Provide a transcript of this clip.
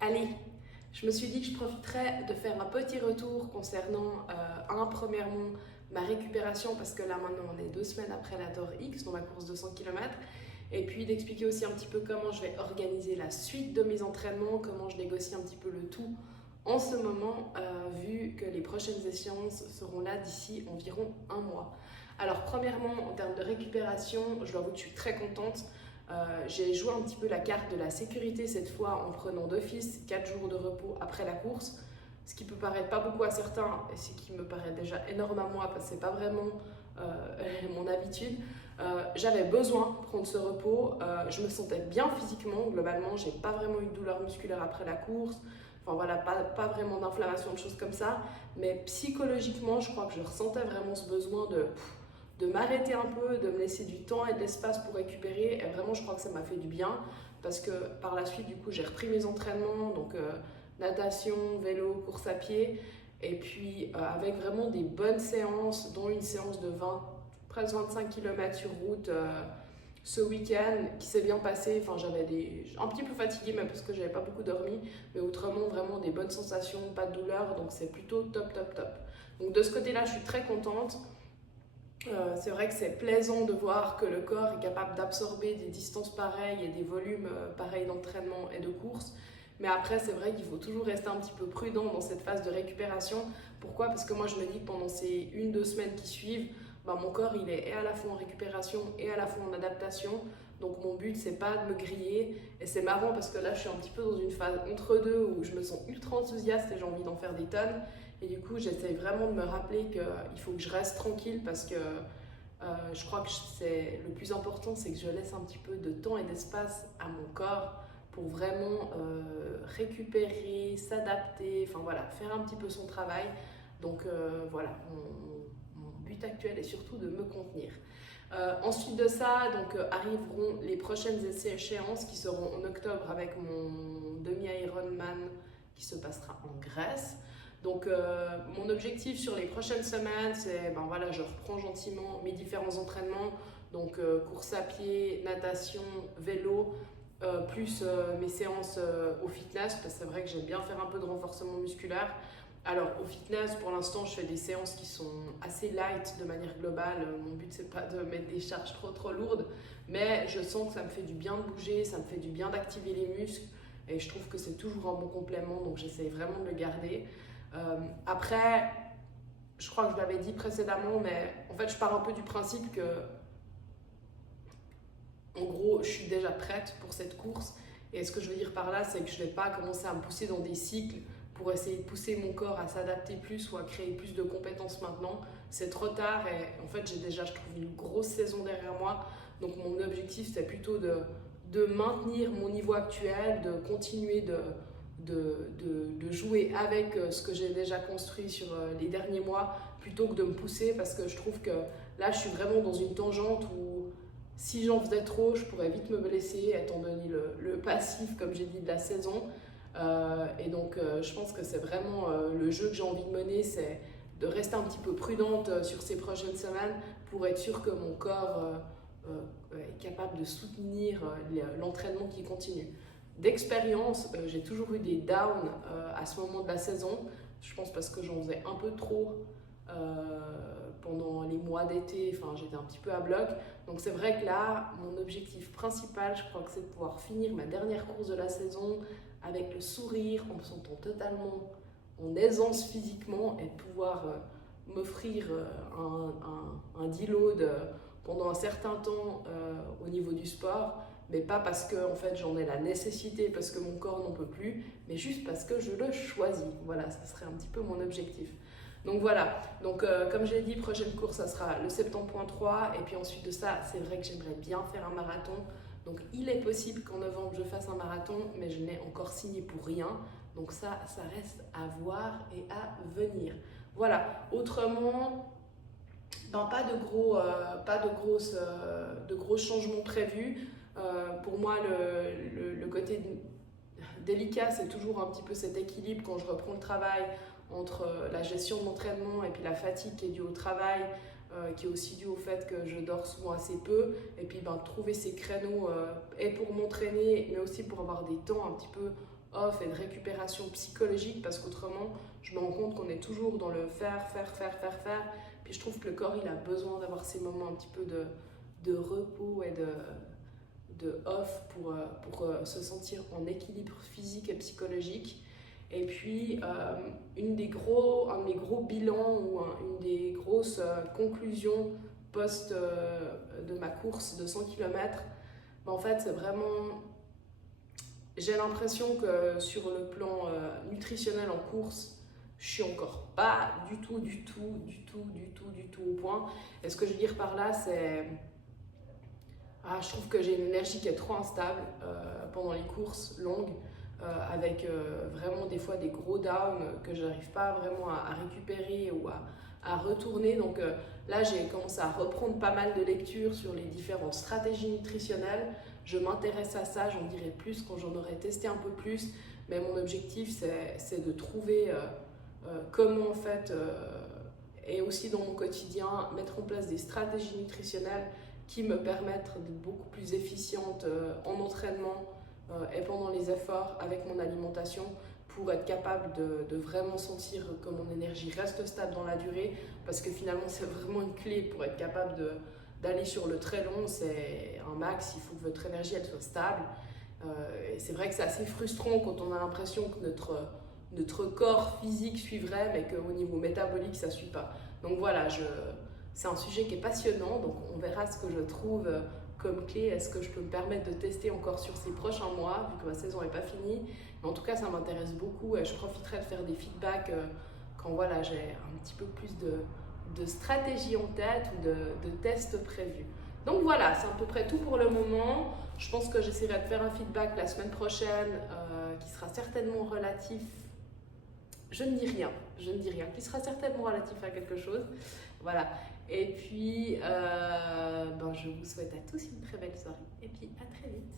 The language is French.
Allez, je me suis dit que je profiterais de faire un petit retour concernant, premièrement, ma récupération, parce que là maintenant on est 2 semaines après la Tor X, dans ma course de 100 km, et puis d'expliquer aussi un petit peu comment je vais organiser la suite de mes entraînements, comment je négocie un petit peu le tout en ce moment, vu que les prochaines échéances seront là d'ici environ un mois. Alors premièrement, en termes de récupération, je dois avouer que je suis très contente. J'ai joué un petit peu la carte de la sécurité cette fois en prenant d'office 4 jours de repos après la course, ce qui peut paraître pas beaucoup à certains et ce qui me paraît déjà énorme à moi parce que c'est pas vraiment mon habitude. J'avais besoin de prendre ce repos, je me sentais bien physiquement, globalement, j'ai pas vraiment eu de douleur musculaire après la course, enfin voilà, pas vraiment d'inflammation, de choses comme ça, mais psychologiquement, je crois que je ressentais vraiment ce besoin de m'arrêter un peu, de me laisser du temps et de l'espace pour récupérer. Et vraiment, je crois que ça m'a fait du bien parce que par la suite, du coup, j'ai repris mes entraînements, donc natation, vélo, course à pied. Et puis, avec vraiment des bonnes séances, dont une séance de 20, presque 25 km sur route ce week-end qui s'est bien passé. Enfin, un petit peu fatiguée, même parce que j'avais pas beaucoup dormi, mais autrement, vraiment des bonnes sensations, pas de douleur. Donc, c'est plutôt top, top, top. Donc, de ce côté-là, je suis très contente. C'est vrai que c'est plaisant de voir que le corps est capable d'absorber des distances pareilles et des volumes pareils d'entraînement et de course. Mais après, c'est vrai qu'il faut toujours rester un petit peu prudent dans cette phase de récupération. Pourquoi? Parce que moi, je me dis que pendant ces 1-2 semaines qui suivent, bah, mon corps, il est et à la fois en récupération et à la fois en adaptation. Donc mon but, c'est pas de me griller. Et c'est marrant parce que là, je suis un petit peu dans une phase entre deux où je me sens ultra enthousiaste et j'ai envie d'en faire des tonnes. Et du coup, j'essaye vraiment de me rappeler qu'il faut que je reste tranquille parce que je crois que c'est le plus important, c'est que je laisse un petit peu de temps et d'espace à mon corps pour vraiment récupérer, s'adapter, enfin voilà, faire un petit peu son travail. Donc voilà, mon but actuel est surtout de me contenir. Ensuite de ça, donc arriveront les prochaines échéances qui seront en octobre avec mon demi-Ironman qui se passera en Grèce. Donc mon objectif sur les prochaines semaines, c'est ben voilà, je reprends gentiment mes différents entraînements, donc course à pied, natation, vélo, plus mes séances au fitness, parce que c'est vrai que j'aime bien faire un peu de renforcement musculaire. Alors au fitness, pour l'instant, je fais des séances qui sont assez light de manière globale. Mon but, c'est pas de mettre des charges trop lourdes, mais je sens que ça me fait du bien de bouger, ça me fait du bien d'activer les muscles, et je trouve que c'est toujours un bon complément, donc j'essaye vraiment de le garder. Après, je crois que je l'avais dit précédemment, mais en fait, je pars un peu du principe que, en gros, je suis déjà prête pour cette course. Et ce que je veux dire par là, c'est que je ne vais pas commencer à me pousser dans des cycles pour essayer de pousser mon corps à s'adapter plus ou à créer plus de compétences maintenant. C'est trop tard et en fait, j'ai déjà, je trouve, une grosse saison derrière moi. Donc mon objectif, c'est plutôt de maintenir mon niveau actuel, de continuer de jouer avec ce que j'ai déjà construit sur les derniers mois, plutôt que de me pousser parce que je trouve que là, je suis vraiment dans une tangente où si j'en faisais trop, je pourrais vite me blesser, étant donné le passif, comme j'ai dit, de la saison. Et donc, je pense que c'est vraiment le jeu que j'ai envie de mener, c'est de rester un petit peu prudente sur ces prochaines semaines pour être sûr que mon corps est capable de soutenir l'entraînement qui continue. D'expérience, j'ai toujours eu des downs à ce moment de la saison. Je pense parce que j'en faisais un peu trop pendant les mois d'été, enfin j'étais un petit peu à bloc. Donc c'est vrai que là, mon objectif principal, je crois que c'est de pouvoir finir ma dernière course de la saison avec le sourire, en me sentant totalement en aisance physiquement et de pouvoir m'offrir un deload pendant un certain temps au niveau du sport, mais pas parce que en fait j'en ai la nécessité, parce que mon corps n'en peut plus, mais juste parce que je le choisis. Voilà, ça serait un petit peu mon objectif. Donc voilà, donc comme j'ai dit, prochaine course, ça sera le 70.3. Et puis ensuite de ça, c'est vrai que j'aimerais bien faire un marathon. Donc il est possible qu'en novembre, je fasse un marathon, mais je n'ai encore signé pour rien. Donc ça reste à voir et à venir. Voilà, autrement, ben, pas de gros changements prévus. Pour moi, le côté délicat, c'est toujours un petit peu cet équilibre quand je reprends le travail entre la gestion de l'entraînement et puis la fatigue qui est due au travail, qui est aussi due au fait que je dors souvent assez peu, et puis ben, trouver ces créneaux et pour m'entraîner, mais aussi pour avoir des temps un petit peu off et de récupération psychologique, parce qu'autrement, je me rends compte qu'on est toujours dans le faire. Puis je trouve que le corps, il a besoin d'avoir ces moments un petit peu de repos et de off pour se sentir en équilibre physique et psychologique. Et puis, un de mes gros bilans ou une des grosses conclusions post de ma course de 100 km, en fait, c'est vraiment... J'ai l'impression que sur le plan nutritionnel en course, je suis encore pas du tout au point. Et ce que je veux dire par là, c'est... je trouve que j'ai une énergie qui est trop instable pendant les courses longues, avec vraiment des fois des gros downs que je n'arrive pas vraiment à récupérer ou à retourner. Donc là, j'ai commencé à reprendre pas mal de lectures sur les différentes stratégies nutritionnelles. Je m'intéresse à ça, j'en dirai plus quand j'en aurai testé un peu plus. Mais mon objectif, c'est de trouver comment en fait, et aussi dans mon quotidien, mettre en place des stratégies nutritionnelles qui me permettent d'être beaucoup plus efficiente en entraînement et pendant les efforts avec mon alimentation, pour être capable de vraiment sentir que mon énergie reste stable dans la durée, parce que finalement c'est vraiment une clé pour être capable d'aller sur le très long. C'est un max, il faut que votre énergie elle soit stable. Et c'est vrai que c'est assez frustrant quand on a l'impression que notre corps physique suivrait, mais qu'au niveau métabolique ça ne suit pas. Donc voilà, c'est un sujet qui est passionnant, donc on verra ce que je trouve comme clé. Est-ce que je peux me permettre de tester encore sur ces prochains mois, vu que ma saison n'est pas finie. Mais en tout cas, ça m'intéresse beaucoup et je profiterai de faire des feedbacks quand voilà, j'ai un petit peu plus de stratégie en tête ou de tests prévus. Donc voilà, c'est à peu près tout pour le moment. Je pense que j'essaierai de faire un feedback la semaine prochaine qui sera certainement relatif... Je ne dis rien, qui sera certainement relatif à quelque chose. Voilà. Et puis, je vous souhaite à tous une très belle soirée. Et puis, à très vite.